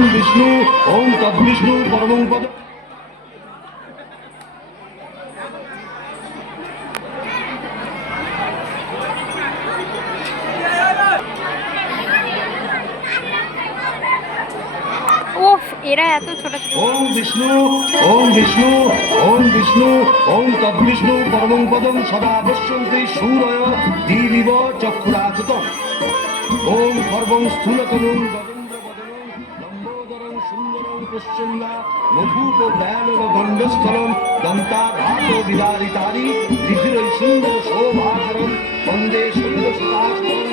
ওম বিষ্ণু ওম তদ্বিষ্ণু পরমং পদ। উফ, এরা এত ছোট ছোট। ওম বিষ্ণু ওম বিষ্ণু ওম বিষ্ণু ওম তদ্বিষ্ণু পরমং পদম সদা পশ্যন্তি সূরয় দিবিব চক্ষুরাযতম। ওম সর্বং স্থূলতনুং গগেন্দ্রবদনং লম্বোদরং সুন্দরং প্রচ্ছন্না মধুপ দয়ালব গণ্ডস্থলম দন্তাঘাত বিদারিতারি ঋষিরৈ সুন্দর শোভাকরণ বন্দে শৈলসুতাস্তম।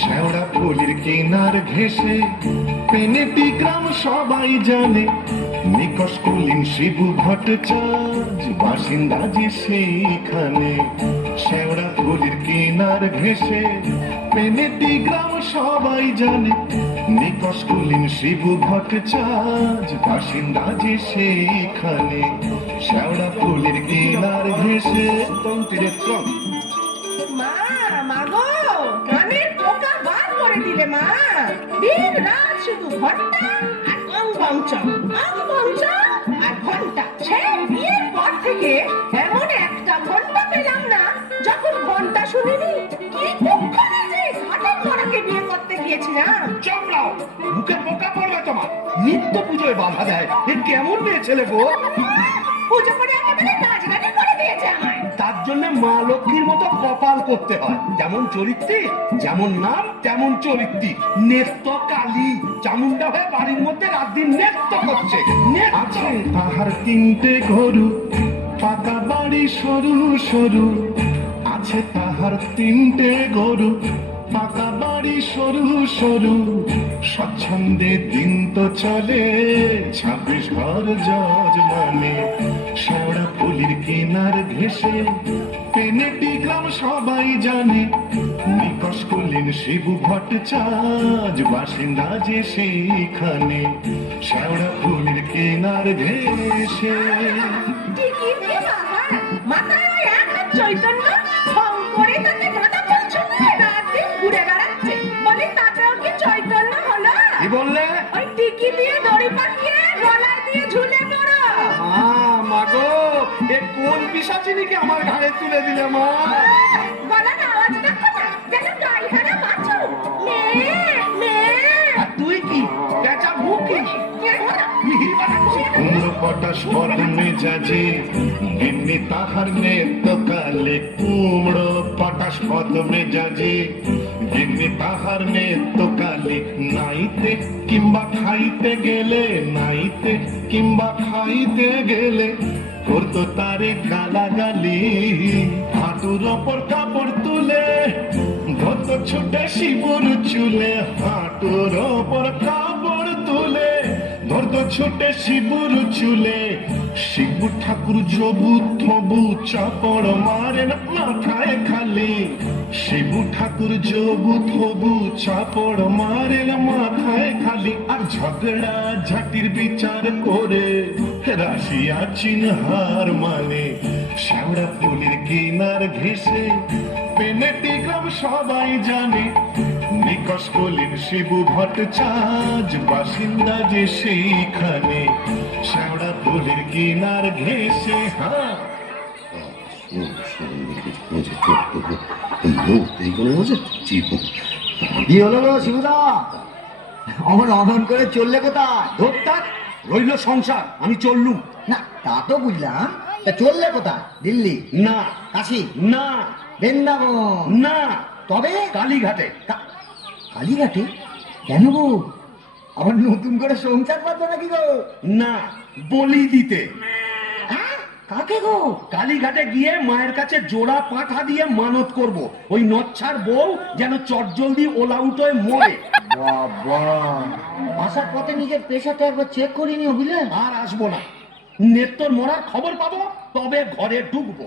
শেওড়া ফুলের কিনার ঘেঁষে পেনেটি গ্রাম সবাই জানে, নিকষ কুলীন শিবু ভট্টাচার্য বাসিন্দা যে সেইখানে। শেওড়া ফুলের কিনার ঘেঁষে পেনেটি গ্রাম সবাই জানে, নিকষ কুলীন শিবু ভট্টাচার্য বাসিন্দা যে সেইখানে। শেওড়া ফুলের কিনার ঘেঁষে তন্ত্রের ত্রং। মা, মা গো, কানের পোকা বার করে দিলে মা। দিন রাত শুধু ঘন্টা আর অঙ্গঞ্চল, অঙ্গঞ্চল আর ঘন্টা। সেই বিয়ের পর থেকে এমন একটা ঘন্টা পেলাম না যখন ঘন্টা শুনিনি। কি কুক্ষণে যে ঘাটের মোড়াকে বিয়ে করতে গিয়েছিলাম। চামড়াও মুখে পোকা পড়বে তোমার। নিত্য পুজোয় বাধা দেয়, এ কেমন মেয়ে ছেলে গো। পুজো করে একেবারে নাচ গানে করে দিয়েছে আমায়। তার জন্য মা লক্ষ্মীর মতো কপাল করতে হয়। যেমন চরিত্রী, যেমন নাম তেমন চরিত্রী। নেত্য কালী চামুন্ডা হয়ে বাড়ির মধ্যে রাত দিন নেত্য করছে। আছে তাহার তিনটে গরু, পাকা বাড়ি সরু সরু। আছে তাহার তিনটে গরু, পাকা বাড়ি সরু সরু। স্বচ্ছন্দে দিন তো চলে 26 ঘর যজমানে। শেওড়া ফুলির কিনার ঘেঁষে পেনেটি গ্রাম সবাই জানে, নিকষ কুলীন শিবু ভট্টাচার্য বাসিন্দা যে সেইখানে। শেওড়া ফুলের কিনার ঘেঁষে ঠিকই দিয়ে বাবা, মাথায় ওই এক হাত চৈতন্য ঢং করে তাকে গাঁদা ফুল ছুঁয়ে রাত দিন ঘুরে বেড়াচ্ছে। বলি তাতেও কি চৈতন্য হলো? কি বললে? ওই টিকি দিয়ে দড়ি পাকিয়ে গলায় দিয়ে ঝুলে পড়ো। মাগো, এ কোন পিশাচিনীকে আমার ঘাড়ে তুলে দিলে মা? গলার আওয়াজ দেখো না, যেন গাইহারা মাছু। মেয়ে, মেয়ে। আর তুই কি পেঁচা মুখি? মিহির বানাচ্ছি। কুমড়ো পটাশ পদ মেজাজে গিন্নি তাহার নেত্য কালে। কুমড়ো পটাশ পদ মেজাজে গিন্নি তাহার নেত্য কালে। নাইতে কিংবা খাইতে গেলে, নাইতে কিংবা খাইতে গেলে করতো তারে গালাগালি। হাঁটুর ওপর কাপড় তুলে ধরতো ছুটে শিবুর চুলে। হাঁটুর ওপর কাপড় তুলে ধরতো ছুটে শিবুর চুলে। শিবু ঠাকুর জবু থবু চাপড় মারেন মাথায় খালি। শিবু ঠাকুর জবু থবু চাপড় মারেন মাথায় খালি। আর ঝগড়া ঝাটির বিচার করে রাশিয়া চিনহার মানে। শেওড়া ফুলের কিনার ঘেঁষে পেনেটি গ্রাম সবাই জানে, নিকষ কুলীন শিবু ভট্টাচার্য বাসিন্দা যে সেইখানে। শেওড়া ফুলের কিনার ঘেঁষে কি হলো গো শিবুদা? অমন অমন করে চললে কোথায়? ধোপটাক রইল সংসার, আমি চললুম। না তা তো বুঝলাম, তা চললে কোথায়? দিল্লি, না কাশি, না বৃন্দাবন? না, তবে কালীঘাটে। কালীঘাটে? কেন গো? আবার নতুন করে সংসার পাতো নাকি গো? না, বলি দিতে। হ্যাঁ? কাকে গো? কালীঘাটে গিয়ে মায়ের কাছে জোড়া পাঁঠা দিয়ে মানত করব, ওই নচ্ছার বউ যেন চটজলদি ওলাউট হয়ে মরে। বাবা, আসার পথে নিজের পেশাটা একবার চেক করে নিও বুঝলে? আর আসবো না। নেত্তর মরার খবর পাবো তবে ঘরে ঢুকবো।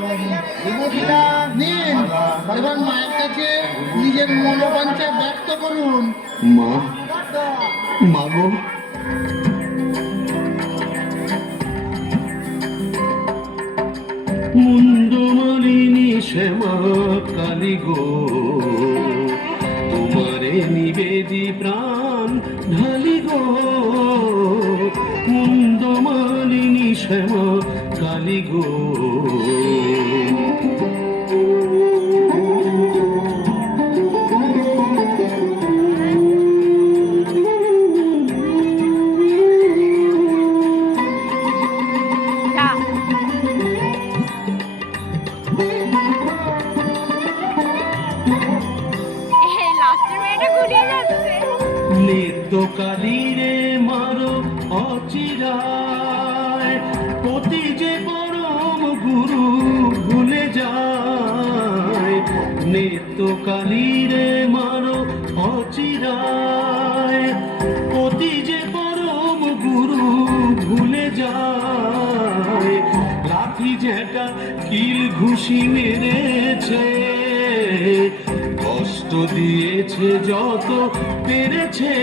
দেবতা নিন এবার মায়ের কাছে নিজের মনোবাঞ্ছা ব্যক্ত করুন। মা, মা গো, মুন্ডমালিনী শ্যামা কালী গো, তোমারে নিবেদি প্রাণ ঢালি গো, মুন্ডমালিনী শ্যামা কালী গো। যা। এই লাস্টের মেয়েটা গুলিয়ে যাচ্ছে। নিত্য কালীরে মারো অচিরায়, পতি যে পরম গুরু ভুলে যায়। নিত্য কালীরে মারো অচিরায়, পতি যে পরম গুরু ভুলে যায়। লাঠি ঝেঁটা কিল ঘুষি মেরেছে, কষ্ট দিয়েছে যত পেরেছে।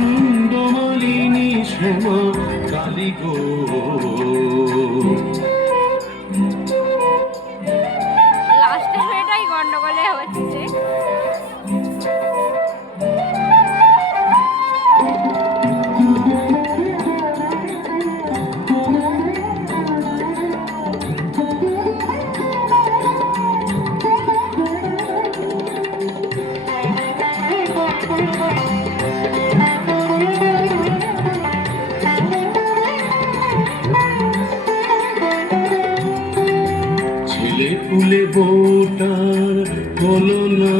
মুন্ডমালিনী শ্যামা কালী গো। লাস্টের মেয়েটাই গন্ডগোলে হচ্ছে। ছেলে পুলে বউটার হলো না,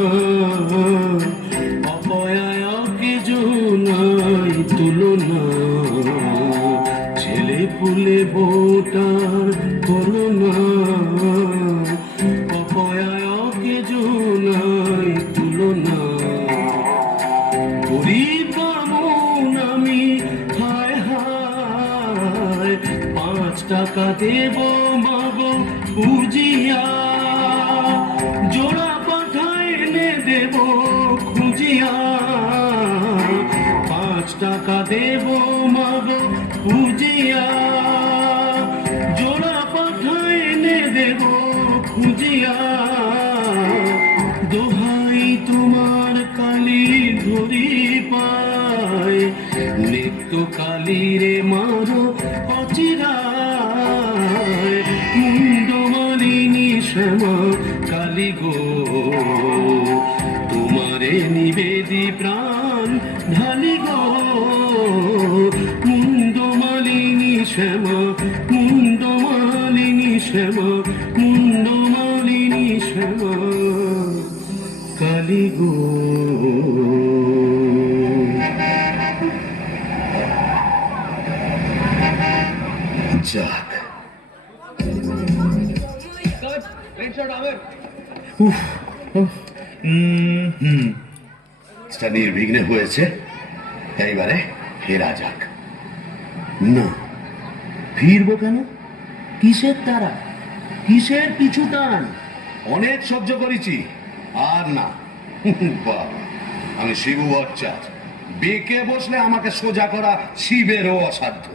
অপয়াকে জোনাই তুলনা। ছেলে পুলে বউটার হলো না, অপয়াকে জোনাই তুলনা। গরিব বামুন আমি, হায় হায়, 5 টাকা দেব মাগো উজিয়া, জোড়া পাঠায় এনে দেব খুঁজিয়া। 5 টাকা দেব মাগো উজিয়া, জোড়া পাঠায় এনে দেব খুঁজিয়া। দোহাই তোমার কালী ধরি পায়, নিত্য কালীরে মারো অচিরায়। মুন্ডমালিনী শ্যামা কালী গো, তোমারে নিবেদি প্রাণ ঢালি গো। মুন্ডমালিনী শ্যামা, মুন্ডমালিনী শ্যামা, মুন্ডমালিনী শ্যামা কালী গো। যাক, নির্বিঘ্নে হয়েছে, এইবারে ফেরা যাক। না, ফিরবো কেন? কিসের তারা, কিসের পিছু টান? অনেক সহ্য করেছি, আর না। বাবা, আমি শিবু ভট্টাচার্য, বেঁকে বসলে আমাকে সোজা করা শিবেরও অসাধ্য।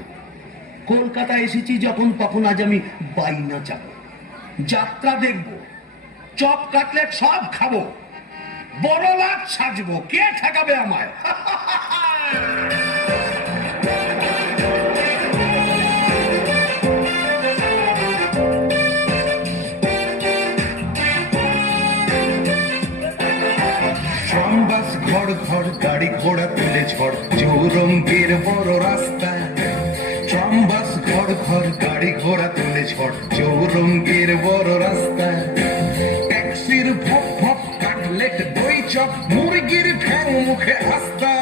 কলকাতা এসেছি যখন তখন আজ আমি বাইনা যাব, যাত্রা দেখব, চপ কাটলেট সব খাবো, বড় লাট সাজবো, কে ঠেকাবে আমায়? ট্রামবাস ঘর ঘর গাড়ি ঘোড়া তুলে ঝড় চৌরঙ্গের বড় রাস্তা। ট্রামবাস ঘর ঘর গাড়ি ঘোড়া তুলে ঝড় চৌরঙ্গের বড় রাস্তা। ট্যাক্সির ভপ ভপ কাটলেট দই চপ মুরগির ঠ্যাং মুখে আস্তা।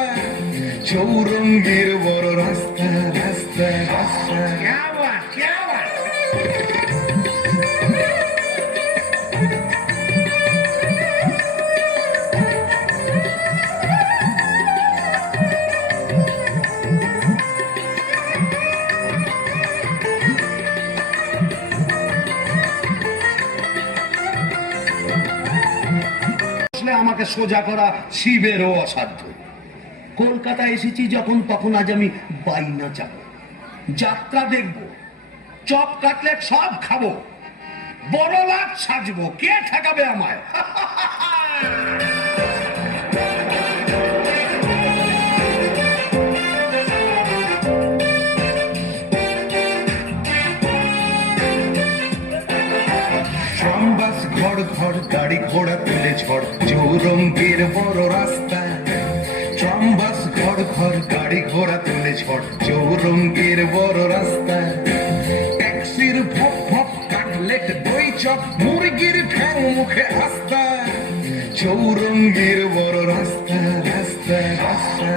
চৌরঙ্গের বড় রাস্তা রাস্তা রাস্তা। থাকলে আমাকে সোজা করা শিবেরও অসাধ্য। কলকাতা এসেছি যখন তখন আজ আমি বাইনা যাব, যাত্রা দেখব, চপ কাটলেট সব খাবো, বড় লাট সাজবো, কে ঠেকাবে আমায়? ট্রাম বাস ঘর ঘর গাড়ি ঘোড়া তুলে ঝড় চৌরঙ্গের বড় রাস্তা। ট্রাম বাস ঘর ঘর গাড়ি ঘোড়া তুলে ঝড় চৌরঙ্গের বড় রাস্তা। ট্যাক্সির ভপ ভপ কাটলেট দই চপ মুরগির ঠ্যাং মুখে আস্তা। চৌরঙ্গের বড় রাস্তা রাস্তা রাস্তা।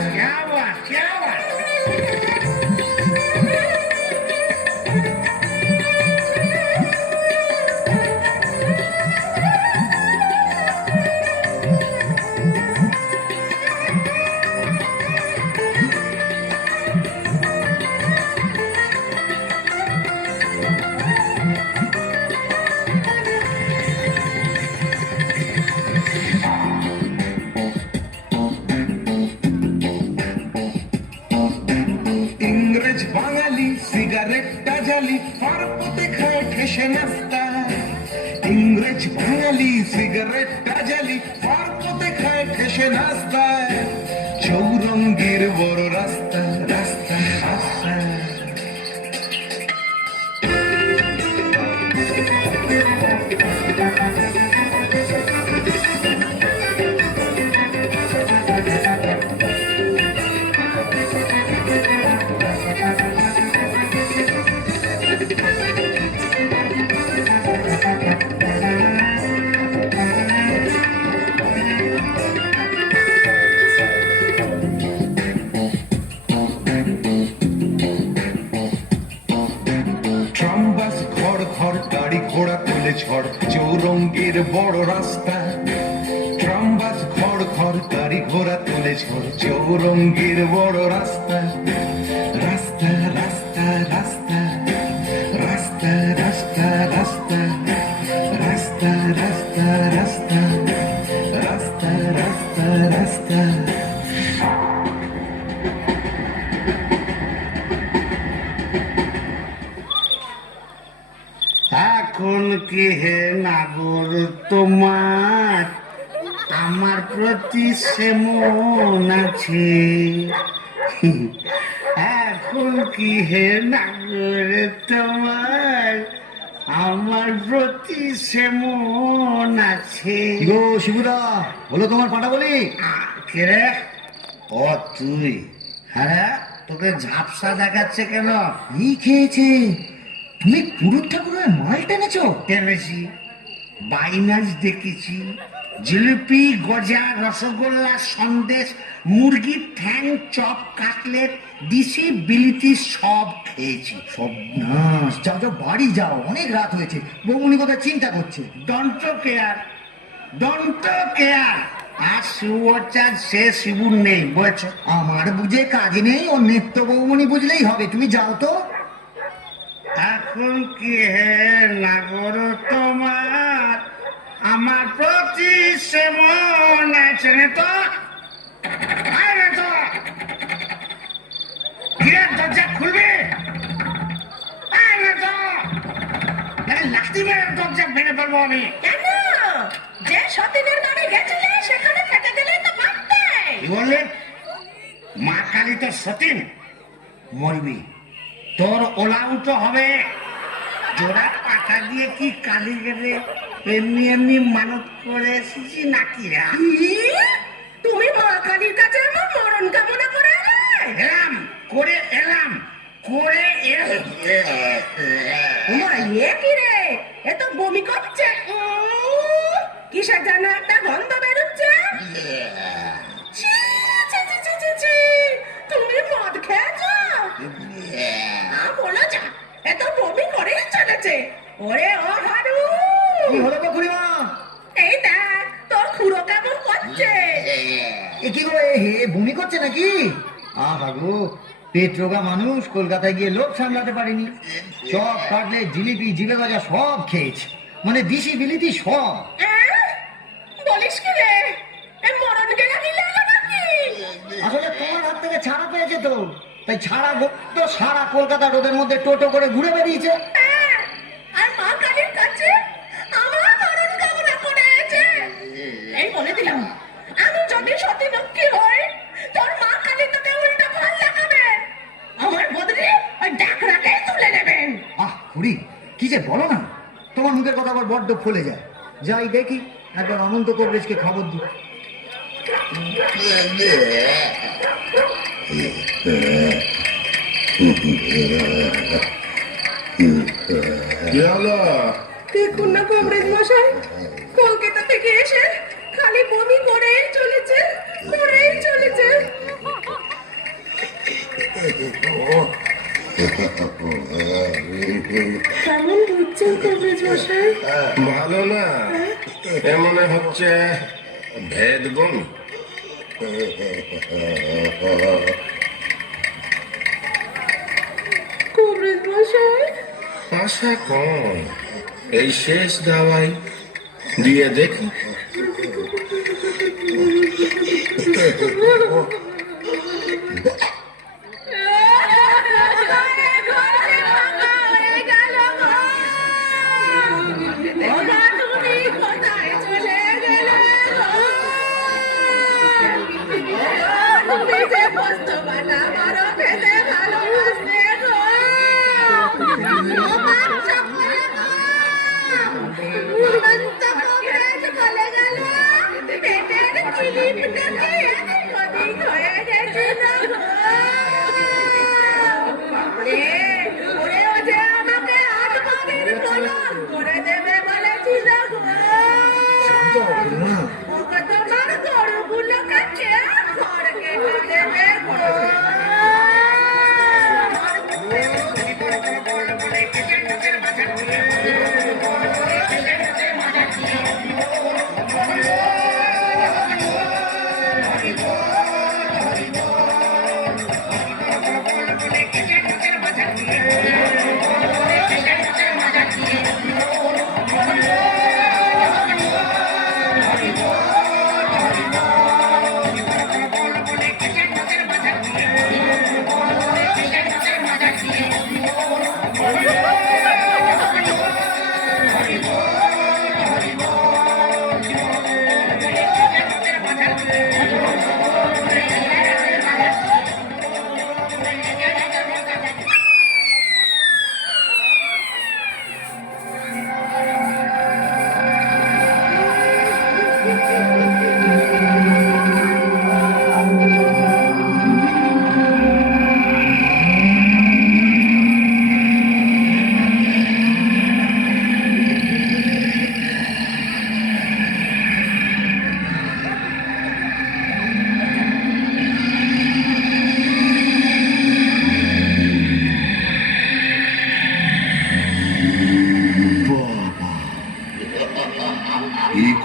ইংরেজ বাঙালি সিগারেটটা জ্বালি পার্বতে খায় ঠেসে নাস্তা। ইংরেজ বাঙালি সিগারেটটা জ্বালি পার্বতে খায় ঠেসে নাস্তা। চৌরঙ্গের বড় রাস্তা রাস্তা রাস্তা। ট্রাম বাস ঘর ঘর গাড়ি ঘোড়া তুলে ঝড় চৌরঙ্গের বড় রাস্তা। ট্রাম বাস ঘর ঘর গাড়ি ঘোড়া তুলে ঝড় চৌরঙ্গের বড় রাস্তা। রাস্তা রাস্তা রাস্তা রাস্তা রাস্তা রাস্তা রাস্তা রাস্তা রাস্তা রাস্তা রাস্তা রাস্তা। এখন কি হে নাগর তোমার আমার প্রতি সেমন আছে? এখন কি হে নাগর তোমার আমার প্রতি সেমন আছে? গো শিবুদা, বলো তোমার পাটা বলি। কে রে? ও তুই? হ্যাঁ, তোকে ঝাপসা দেখাচ্ছে কেন? এই খেয়েছে, তুমি পুরুত ঠাকুরের মাল টেনেছো? টেনেছি, বাইনাচ দেখেছি, জিলিপি, গজা, রসগোল্লা, সন্দেশ, মুরগির ঠ্যাং, চপ, কাটলেট, দিশি, বিলিতি সব খেয়েছি। সব না, যাও যাও বাড়ি যাও, অনেক রাত হয়েছে। বৌমনি কথা চিন্তা করছে। Don't care, don't care. আর শিবচাঁদ সে শিবুর নেই, বুঝেছ? আমার বুঝে কাজ নেই, ও নিত্য বৌমনি বুঝলেই হবে। তুমি যাও তো। এখন কি হে নাগর তোমার আমার প্রতি সেমন আছে? নে তো, আয় নে তো, কিরে দরজা খুলবি? আয় নে তো, লাঠি মেরে দরজা ভেঙে ফেলবো আমি। কেন? যে সতীনের বাড়ি গেছিলে সেখানে থেকে গেলেই তো পারতে। কি বললে? মা কালী তো সতীন, মরবি, তোর ওলাউটো হবে। জোড়া পাটা দিয়ে কি কালী গেলে এমনি এমনি মানত করে এসেছি নাকি রে? তুমি মা কালীর কাছে আমার মরণ কামনা করে এলে? এলাম করে এলাম করে ওমা, এ কি রে? এ তো বমি করছে। কিসের যেন একটা গন্ধ বেরোচ্ছে। ছি, ছি, ছি, ছি, ছি, ছি। তুমি মদ খেয়েছো? বলো যা, এ তো বমি করেই চলেছে। ওরে ও হারু, কি হলো গো খুড়িমা? এই দেখ তোর খুড়ো কেমন করছে। এ কি গো, হে বমি করছে নাকি? আহা গো, পেট রোগা মানুষ, কলকাতায় গিয়ে লোক সামলাতে পারেনি। চপ, কাটলেট, জিলিপি, জিবে গজা সব খেয়েছে, মানে দিশি বিলিতি সব। বলিস কি রে? তো, তাই তো সারা কলকাতা রোদের মধ্যে টোটো করে ঘুরে বেরিয়েছে। আর মা কালীর কাছে আমার মরণ কামনা করেছে। এই বলে দিলাম, আমি যদি সতী লক্ষ্মী হই, তোর মা কালী তোকে উল্টো ফল লাগাবে, আমার বদলে ওই ডাকরাকে তুলে নেবেন। খুড়ি কি যে বলো না, তোমার মুখের কথা আবার বড্ড ফলে যায়। যাই দেখি, একবার অনন্ত কবরেজকে খবর দিই। দেখুন না কবরেজ মশাই, কলকাতা থেকে এসে খালি বমি করেই চলেছে। কেমন বুঝছেন কবরেজ মশাই? ভালো না, এ মনে হচ্ছে ভেদ বমি। কবরেজ মশাই, আশা কম, এই শেষ দাওয়াই দিয়ে দেখি।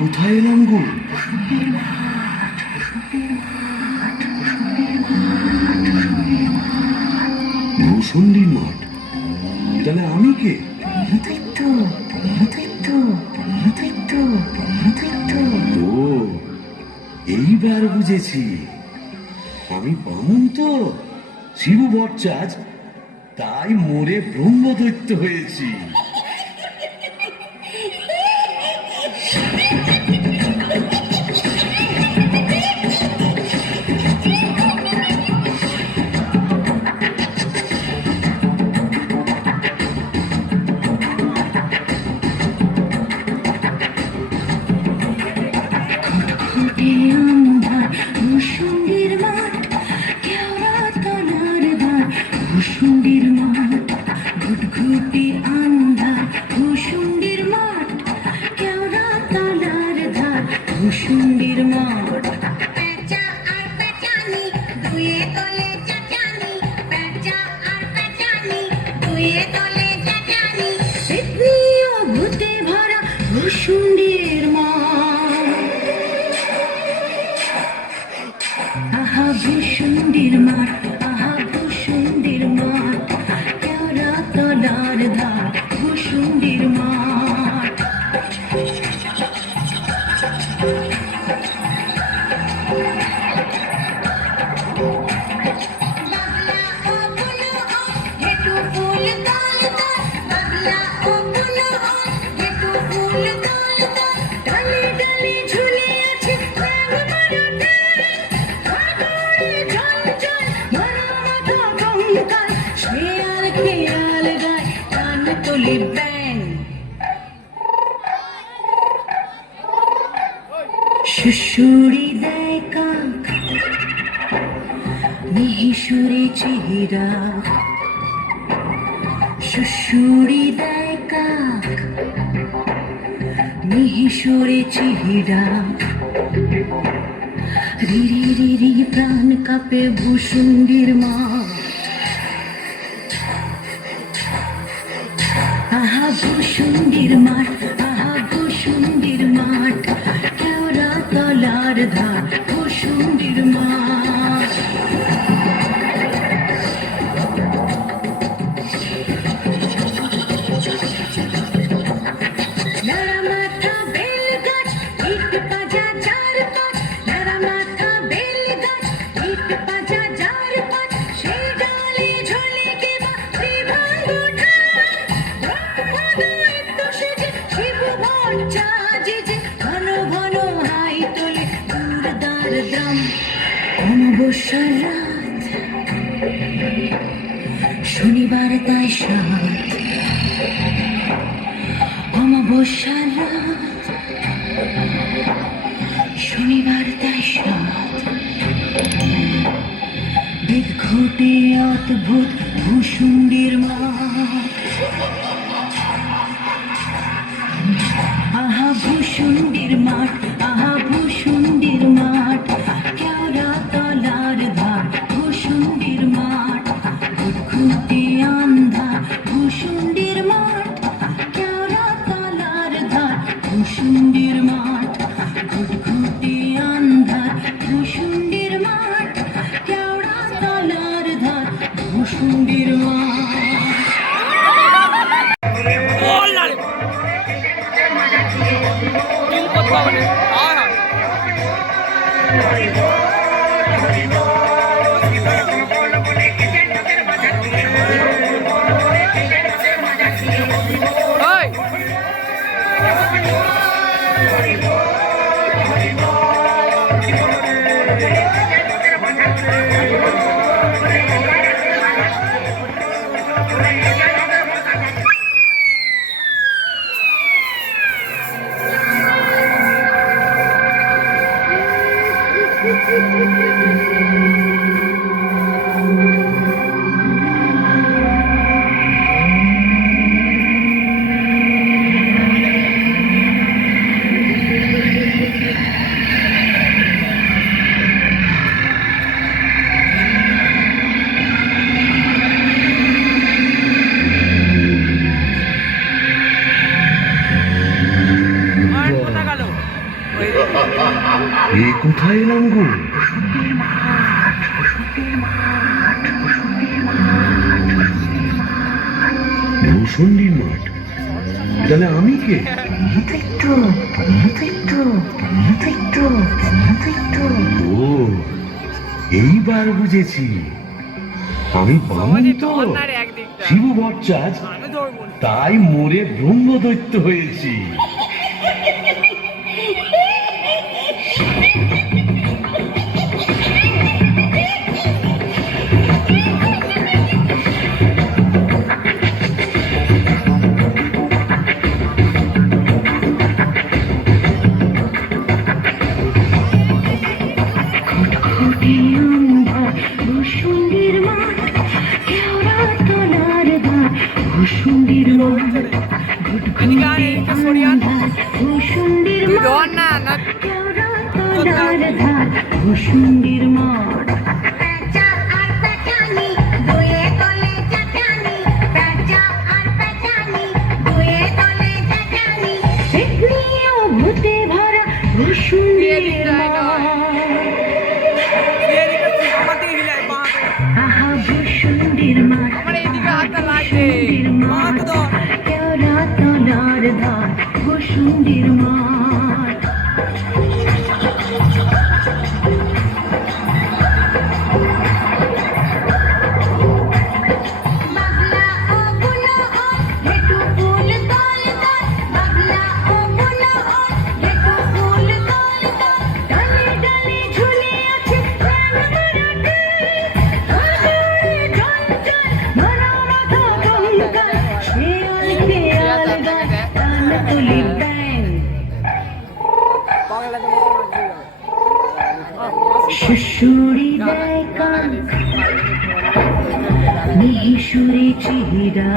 কোথায় এলাম গো? ভূষণ্ডির মাঠ, তাহলে আমি কে? ও, এইবার বুঝেছি, আমি বামুন তো, শিবু ভট্টাচ, তাই মোরে ব্রহ্মদৈত্য হয়েছি। সুড়সুড়ি দেয় কাক মিহিসুরে চেহারা সুড়সুড়ি দেয় কাক মিহিসুরে চেহারা রিরি রিরি প্রাণ কাঁপে ভূসুণ্ডির মা আহা ভূসুণ্ডির মাঠ আহা ভূসুণ্ডির মাঠ কেওড়া তলার ধার ভূসুণ্ডির মাঠ নাড়া মাথা বেল গাছ ইট পাজা চার পাঁচ নাড়া মাথা বেল গাছ ইট পাজা চার পাঁচ সেই ডালে ঝোলে কেবা বিভাগ শিব ভট্টা যে ঘন ঘন হাই তোলে দুর্দার দাম অমাবস্যার রাত শনিবার তাই সাত অমাবস্যার রাত শনিবার তাই সাত বেদ ঘটে অদ্ভুত ভূসুণ্ডির মাঠ আহা ভূসুণ্ডির মাঠ আহা ভূসুণ্ডির মাঠ কেওড়া তলার ধার ভূসুণ্ডির মাঠ ঘুটঘুটে আন্ধা ভূসুণ্ডির মাঠ কেওড়া তলার ধার ভূসুণ্ডির মাঠ ঘুটঘুটে আন্ধা ভূসুণ্ডির মাঠ কেওড়া তলার ধার ভূসুণ্ডির মাঠ এ কোথায় এলাম গো? ভূসুণ্ডির মাঠ, তাহলে আমি কে? ও, এইবার বুঝেছি, আমি বামুন তো শিব ভট্টাচ, তাই মোরে ব্রহ্মদৈত্য হয়েছি। ভূসুণ্ডির মাঠ ভূতে ভরা ভূসুণ্ডির আহা ভূসুণ্ডির মাঠ ভূসুণ্ডির মাঠ কেওড়া তলার ধার ভূসুণ্ডির মাঠ সুশুরি দেয় কাক নিহিসুরে চিহিরা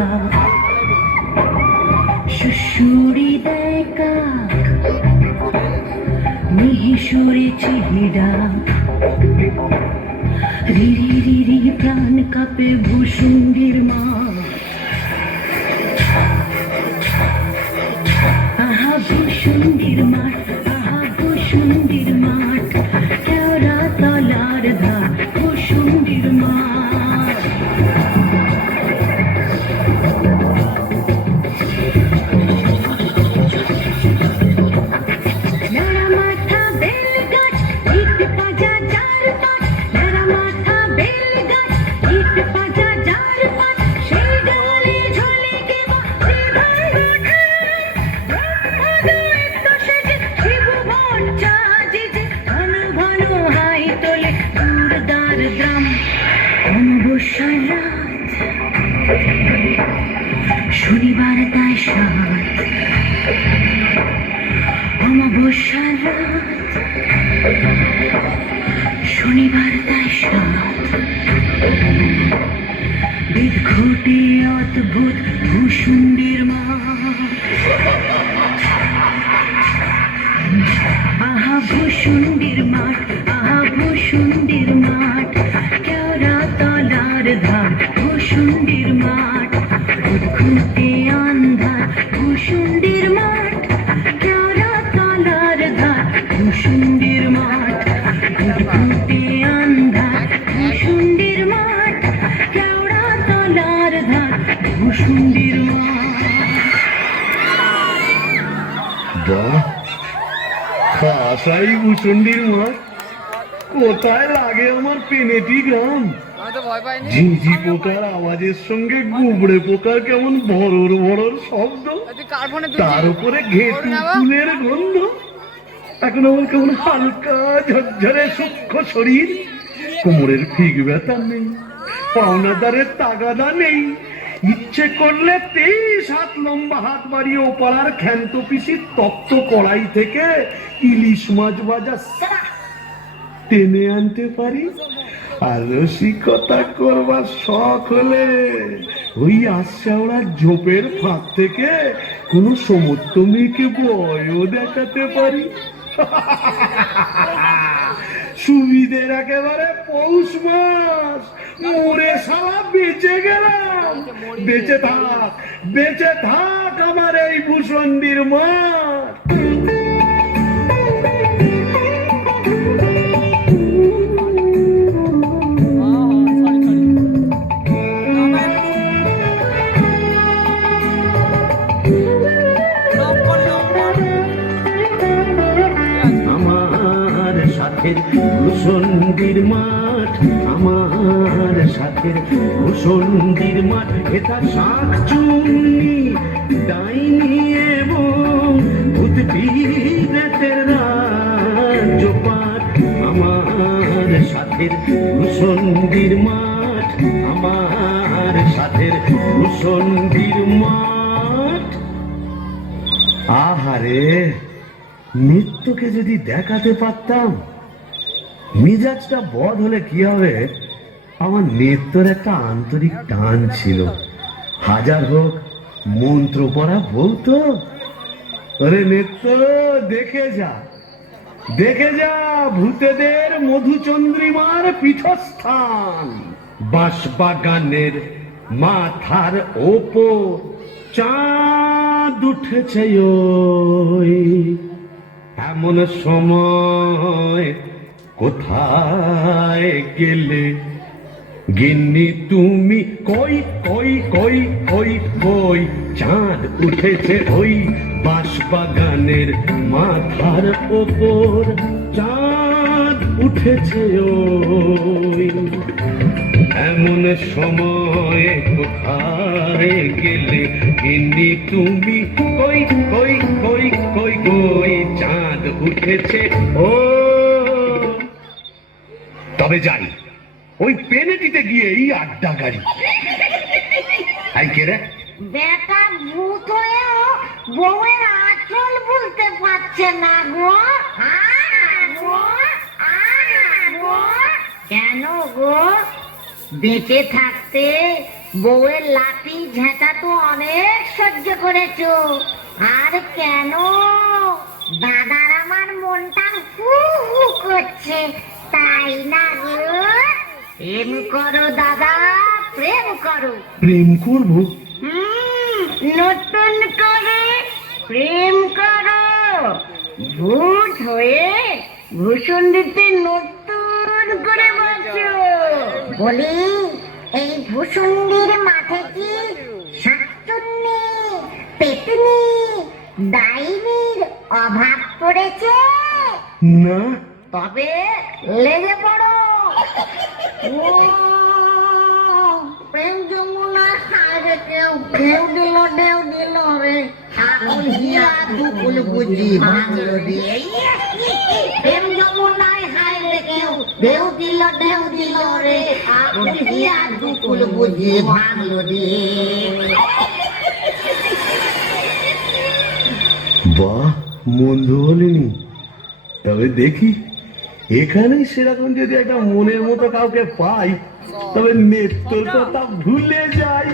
সুশুরি দেয় কাক নিহিসুরে চিহিরা রিরি রিরি প্রাণ কাপে ভূসুন্ডির মা আহা ভূসুন্ডির মাঠ আহা ভূসুন্ডির মাঠ কেওড়া তলার ধার ভূসুন্ডির মাঠ নাড়া মাথা বেল গাছ ইট পাজা যার পাট নাড়া মাথা বেল গাছ ইট পাজা যার পাট সেই ডালে ঝুলে কেবা শ্রীধর ব্রহ্মদৈত্য সেজে শিবভট চাজে যে ঘন ঘন হাই তোলে দুর্দার গ্রাম অমাবস্যার রাত শনিবার তাই সাত অমাবস্যার রাত শনিবার তাই সাত বিদঘটে অদ্ভুত ভূসুন্ডির মা আহা ভূসুন্ডির মাঠ আহা ভূসুন্ডির মাঠ কেওড়া তলার ধার ভূসুন্ডির মাঠ উদ্ঘুটে আন্ধার ভূসুন্ডির মাঠ কেওড়া তলার ধার ভূসুন্ডির মাঠ উদ্ঘুটে আন্ধার ভূসুন্ডির মাঠ কেওড়া তলার ধার ভূসুন্ডির মাঠ বাহ, খাসাই ভূসুন্ডির মাঠ। কোথায় লাগে আমার পেনেটি গ্রাম। ঝিঝি পোকার আওয়াজের সঙ্গে গুবড়ে পোকার কেমন ভরর ভরর শব্দ, তার উপরে ঘেটু ফুলের গন্ধ। এখন আমার কেমন হালকা ঝরঝরে সূক্ষ্ম শরীর, কোমরের ফিক ব্যথা নেই, পাওনাদারের তাগাদা নেই। ইচ্ছে করলে 23 হাত লম্বা হাত বাড়িয়ে ওপাড়ার ক্ষান্ত পিসির তপ্ত কড়াই থেকে ইলিশ মাছ ভাজা সারা টেনে আনতে পারি। আর রসিকতা করবার শখ হলে ওই আশাওড়ার ঝোপের ফাঁক থেকে কোনো সমস্ত মেয়েকে বয়ও দেখাতে পারি। সুবিধের একেবারে পৌষ মাস, মরে সারা বেঁচে গেলাম। বেঁচে থাক আমার এই ভূসুন্ডির মাঠ। আমার সাথের ভূসুন্ডির মাঠ, আমার সাথের ভূসুন্ডির মাঠ, এটা শাক চুন্নি ডাইনি এবং ভূত প্রেতের রাজ্যপাঠ। আমার সাথের ভূসুন্ডির মাঠ, আমার সাথের ভূসুন্ডির মাঠ। আহারে, নৃত্যকে যদি দেখাতে পারতাম। মিজাজটা বদ হলে কি হবে, আমার নৃত্যর একটা আন্তরিক টান ছিল। হাজার হোক মন্ত্র পড়া বউ তো। ওরে নৃত্য দেখে যা, দেখে যা ভূতেদের মধুচন্দ্রিমার পীঠস্থান। বাঁশবাগানের মাথার ওপর চাঁদ উঠেছে ওই এমন সময়, কোথায় গেলে গিন্নি তুমি? কই কই কই কই কই চাঁদ উঠেছে ওই বাঁশবাগানের মাথার ওপর, চাঁদ উঠেছে ওই এমন সময়, কোথায় গেলে গিন্নি তুমি? কই কই কই কই কই চাঁদ উঠেছে ও। তবে যাই ওই পেনেটিতে গিয়ে এই আড্ডা গাড়ি। আই কে রে? বেটা ভূত হয়েও বউয়ের আঁচল বলতে পারছে না গো। কেন গো? বেঁচে থাকতে বউয়ের লাঠি ঝেঁটা তো অনেক সহ্য করেছো, আর কেন? দাদার আমার মনটা হু হু করছে, তাই না গো? প্রেম করো দাদা, প্রেম করো। প্রেম করব? নতুন করে প্রেম করো। ভূত হয়ে ভূষণ দিতে নতুন করে বলছো। বলি, এই ভূষণের মাঠে কি শাকচুন্নি, পেতনি, ডাইনির অভাব পড়েছে? না। তবে লেগে পড়ো। ও প্রেম যমুনা হারে কেউ ঢেউ দিল রে, আগুন হিয়া দুকুল বুঝি ভাঙলো দিয়ে। প্রেম যমুনায় হারে কেউ ঢেউ দিল রে, আগুন হিয়া দুকুল বুঝি ভাঙলো দিয়ে। বাহ, মন্দ বলিনি। তবে দেখি এখানেই সেরকম যদি একটা মনের মতো কাউকে পাই, তবে নেত্রর কথা ভুলে যাই।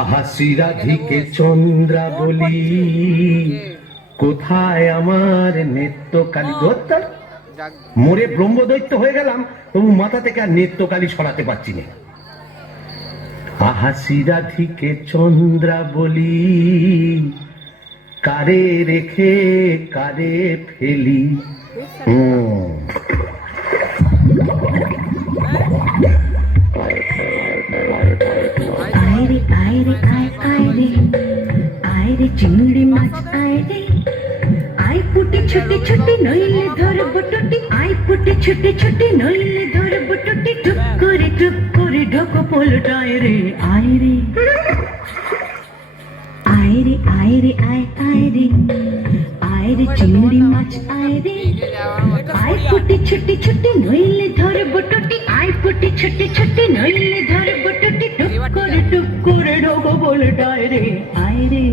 আহাসি রাধিকে চন্দ্রা বলি, কোথায় আমার নেত্রকালী? ধরতা মোরে ব্রহ্মদৈত্য হয়ে গেলাম, তবু মাথা থেকে আর নেত্রকালী সরাতে পারছি না। আহাসি রাধিকে চন্দ্রা বলি, কারে রেখে কারে ফেলি। আয় রে আয় রে আয় আয় রে, আয় রে চিংড়ি মাছ আয় রে, আয় পুটি ছুটি ছুটি নইলে ধরব টুটি, আয় পুটি ছুটি ছুটি নইলে ধরব টুটি, টুক করে ঢোকো পোলটায় রে। আয় রে আয় রে আয় রে আয় আয় রে, আয় রে চিংড়ি মাছ আয় রে, আয় পুটি ছুটি ছুটি নইলে ধরব টুটি, আয় পুটি ছুটি ছুটি নইলে ধরব টুটি, টুক করে ঢোকো পোলটায় রে। আয় রে।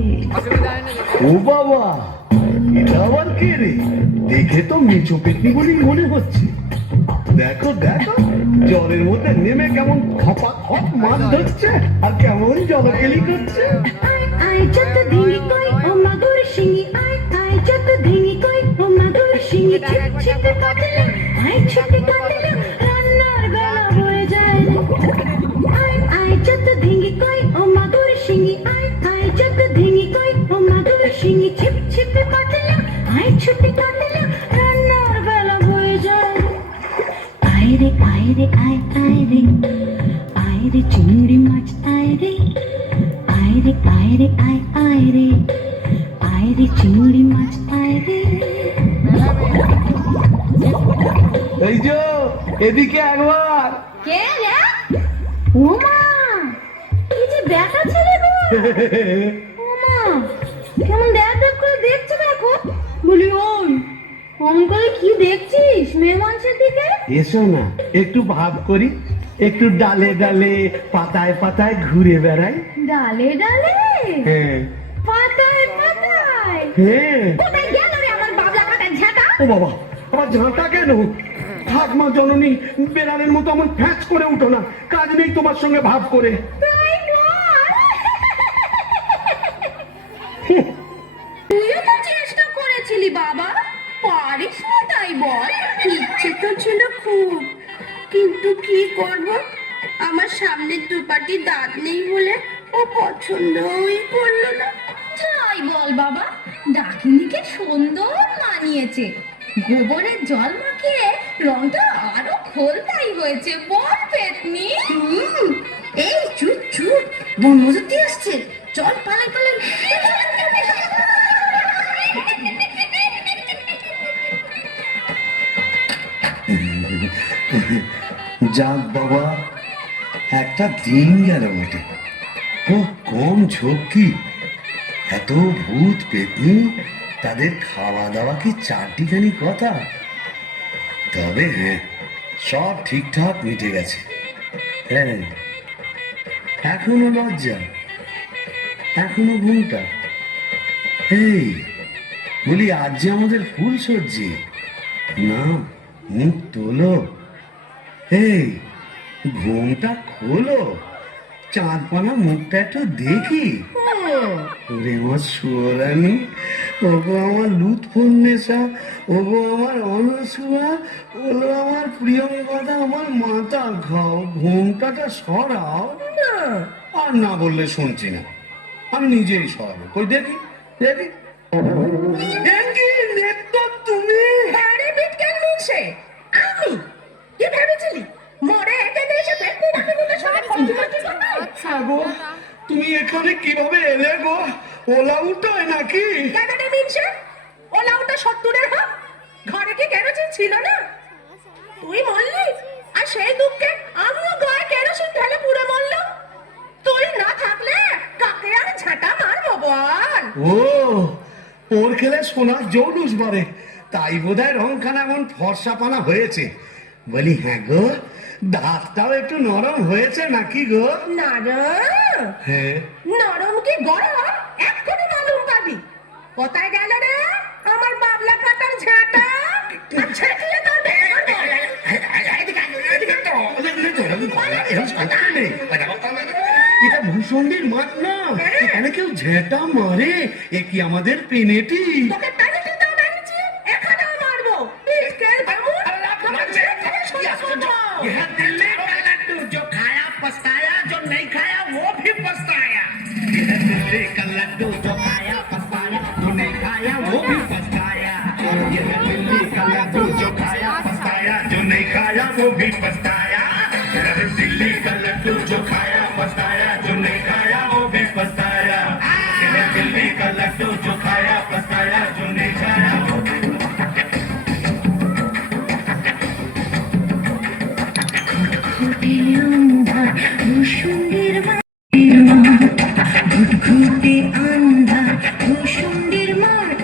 ও বাবা, এটা আবার কে রে? দেখে তো মেচো পেটনি বলেই মনে হচ্ছে। দেখো দেখো, জলের মধ্যে নেমে কেমন খপা খপ মাছ ধরছে, আর কেমন জলকেলি করছে। আয় আয় যত ধিঙি কই ও মাগুর শিঙি, আয় আয় যত ধিঙি কই ও মাগুর শিঙি, ছিপ ছিপে কাটলে আয় ছিপে কাটলে রান্নার বেলা হয়ে যায় রে। আয় আয় যত ধিঙি কই ও মাগুর শিঙি, আয় আয় যত ধিঙি কই ও মাগুর শিঙি, ছিপ ছিপে কাটলে আয় ছিপে কাটলে রান্নার বেলা হয়ে যায়। আয় রে আয় রে আয় আয় রে, আয় রে চিংড়ি মাছ আয় রে, আয় রে আয় রে আয় আয় রে, আয় রে চিংড়ি মাছ আয় রে। এই যে এদিকে একবার। কে রে? ও মা, কি যে ব্যাটা ছেলে গো। ও মা, কেমন দেখ দেখ করে দেখছে দেখো। বলি ওই অঙ্কল কি দেখছিস মেয়ে মানুষের দিকে? এসো না, একটু ভাব করি, একটু ডালে ডালে পাতায় পাতায় ঘুরে বেড়াই। ডালে ডালে হ্যাঁ পাতায় পাতায়, হ্যাঁ। কোথায় গেল রে আমার বাবলা কাটা ঝাঁটা? ও বাবা, আমার ঝাঁটা কেন? থাক মা জননী, বেড়ালের মতো আমার ফ্যাচ করে উঠো না, কাজ নেই তোমার সঙ্গে ভাব করে। তাই বল। তুইও তো চেষ্টা করেছিলি বাবা, পারিস না তাই বল? ইচ্ছে তো ছিল খুব, কিন্তু কি করব, আমার সামনের দুপাটি দাঁত নেই বলে ও পছন্দই করলো না। তাই বল বাবা, ডাকিনিকে সুন্দর মানিয়েছে, গোবরের জল মাখিয়ে রংটা আরো খোলতাই হয়েছে বল পেতনি। এই চুপ চুপ, বন মজুতি আসছে, চল পালাই পালাই। যাক বাবা, একটা দিন গেল বটে। ও কম ঝক্কি, এত ভূত পেতনি, তাদের খাওয়া দাওয়া কি চারটিখানি কথা? তবে হ্যাঁ, সব ঠিকঠাক মিটে গেছে। হ্যাঁ, এখনো লজ্জা? এখনো ঘুমটা? এই বলি, আজ যে আমাদের ফুল সজ্জি না, মুখ তোলো। এই ঘুমটা খোলো, চাঁদপানা মুখটা একটু দেখি। ওরে আমার সুরানি, ওগো আমার লুৎফুন্নেসা, ওগো আমার অনসুয়া, ওগো আমার প্রিয়ঙ্গদা, আমার মাথা খাও, ঘুমটাটা সরাও। আর না বললে শুনছি না, আমি নিজেই সরাবো। কই দেখি দেখি। তুমি আরে বিটকেল মিনছে আমি কি ভেবেছিলি মরে এখানে এসে পেটনি রাখে বলে সবাই কন্টিনিউটি করবে? গো, তুমি এখানে কিভাবে এলে গো? ওলা উঠোয় নাকি? কেন মিনছে ওলা ওটা 70-এর হাত, ঘরে কি কেরোসিন ছিল না? তুই মরলি আর সেই দুঃখে আমিও গায়ে কেরোসিন ঢেলে পুড়ে মরলাম। তুই না থাকলে কাকে আর ঝাঁটা মারবো বল? ও, ওর খেলে সোনার জৌলুস বারে, তাই বোধহয় রংখানা এমন ফর্সাপানা হয়েছে। বলি হ্যাঁ গো, দাঁতটাও একটু নরম হয়েছে নাকি গো? নরম? হ্যাঁ। নরম কি গরম এক্ষুনি মালুম পাবি। কোথায় গেল রে আমার বাবলা কাটার ঝাঁটা? ছেঁটিয়ে দাও রে। এটা ভূষণের মাঠ না, এখানে কেউ ঝেঁটা মারে? এ কি আমাদের পেনেটি? তোকে পেনেটি দাও বেরিয়েছি, এখানেও মারবো। বিটকেল বামুন, তোকে ছেঁটে ছুঁড়বো। यह दिल्ली का लड्डू जो खाया पछताया, जो नहीं खाया वो भी पछताया। यह दिल्ली का लड्डू जो खाया पछताया, जो नहीं खाया वो भी पछताया। यह दिल्ली का लड्डू जो खाया पछताया, जो नहीं खाया वो भी पछताया। यह दिल्ली का लड्डू जो खाया पछताया, जो नहीं खाया वो भी पछताया। यह दिल्ली का लड्डू जो खाया पछताया, जो नहीं खाया वो भी ঘুটঘুটে আন্ধার ভূষুণ্ডির মাঠ,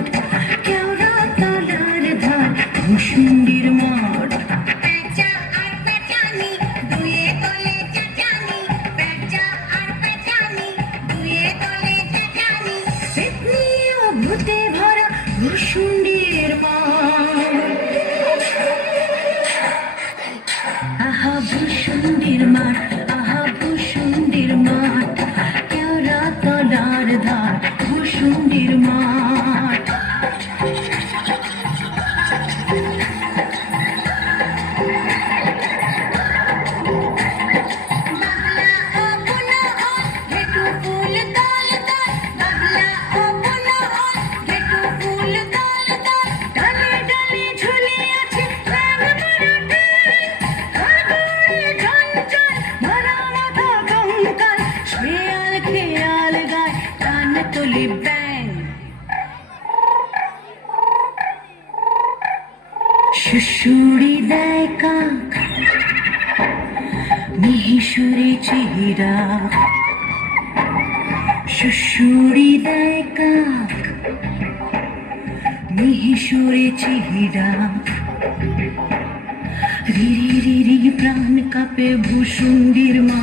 কেওড়া তলার ধার ভূষুণ্ডির মাঠ। পেঁচা আর পেঁচানি দুয়ে তলে চেঁচানি, পেঁচা আর পেঁচানি দুয়ে তলে চেঁচানি, পেতনি ও ভূতে ভরা ভূষুণ্ডির মাঠ। আহা ভূষুণ্ডির মাঠ, আহা ভূষুণ্ডির মাঠ, কেওড়া তলার ধার ভূষুণ্ডির মাঠ। বাবলা ও বুনো ও ঘেটু ফুল দল দল, বাবলা ও বুনো ও ঘেটু ফুল দল দল, ডালে ডালে ঝুলে আছে প্রাণ ভরা ঢেউ, চঞ্চল ভরা মাথা কঙ্কাল, শেয়াল খেয়াল গায় কান তুলি ব্যাং। শুশুড়ি দেয় কাক মিহিসুরে চেহারা, শুশুড়ি দেয় কাক মিহিসুরে চেহারা, রিরি রিরি প্রাণ কাঁপে ভূষুণ্ডির মা।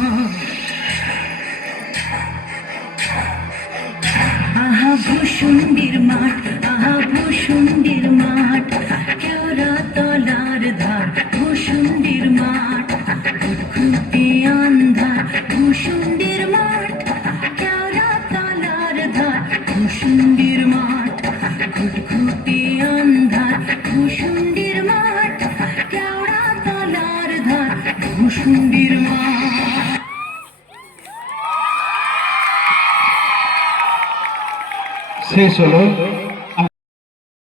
আহা ভূষুণ্ডির মাঠ, আহা ভূষুণ্ডির মাঠ, কেওড়া তলার ধার ভূষুণ্ডির মাঠ। ঘুটঘুটে আন্ধার ভূষুণ্ডির মাঠ, কেওড়া তলার ধার ভূষুণ্ডির মাঠ। ঘুটঘুটে আন্ধার ভূষুণ্ডির মাঠ, কেওড়া তলার ধার ভূষুণ্ডির মাঠ। শেষ হলো